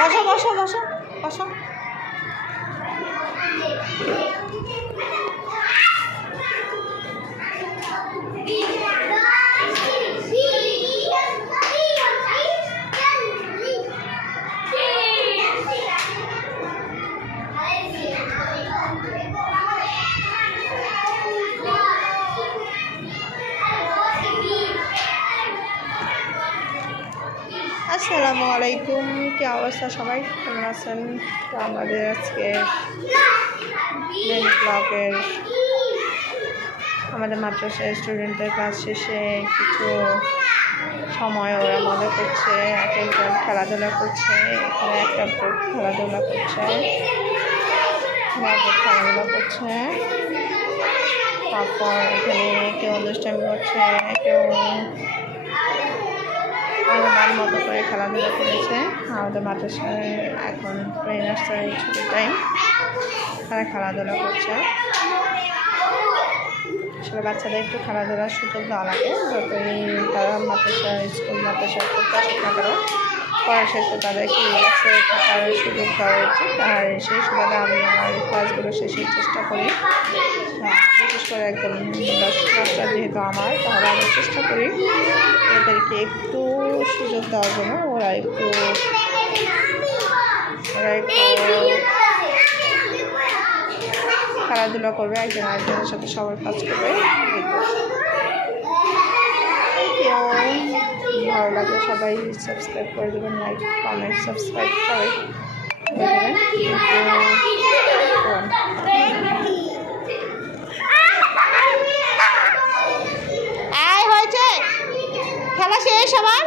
বসো বসো বসো বসো। আসসালামু আলাইকুম, কি অবস্থা সবাই, কেমন আছেন? তো আমাদের আজকে মেন ব্লগের আমাদের মাদ্রাসায় স্টুডেন্টদের ক্লাস শেষে কিছু সময় ওরা মজা করছে, এক একজন খেলাধুলা করছে। এখানে একটা গ্রুপ খেলাধুলা করছে, খেলাধুলা করছে। তারপর এখানে কেউ দুষ্টামি করছে, কেউ আমার মতো করে খেলাধুলা করেছে। আমাদের মাদ্রাসায় এখন প্রে নার্সারি ছুটির টাইম, তারা খেলাধুলা করছে। আসলে বাচ্চাদের একটু খেলাধুলার সুযোগ দেওয়া লাগে, যতই তারা স্কুল মাদ্রাসায় পড়তে আসুক না কেন, পড়া শেষে তাদেরকে রিল্যাক্সে থাকার সুযোগ দেওয়া উচিত। আর সেই সুবাদে আমি আমার ক্লাসগুলো শেষের চেষ্টা করি, বিশেষ করে একদম ক্লাসটা যেহেতু আমার, তাহলে আমি চেষ্টা করি ওদেরকে একটু সুযোগ দেওয়ার জন্য। ওরা একটু খেলাধুলা করবে, একজন আরেকজনের সাথে সবার কাজ করবে। ভালো লাগলে সবাই সাবস্ক্রাইব করে দেবেন, লাইক কমেন্ট সাবস্ক্রাইব করে দেবেন। হয়েছে খেলা শেষ আবার।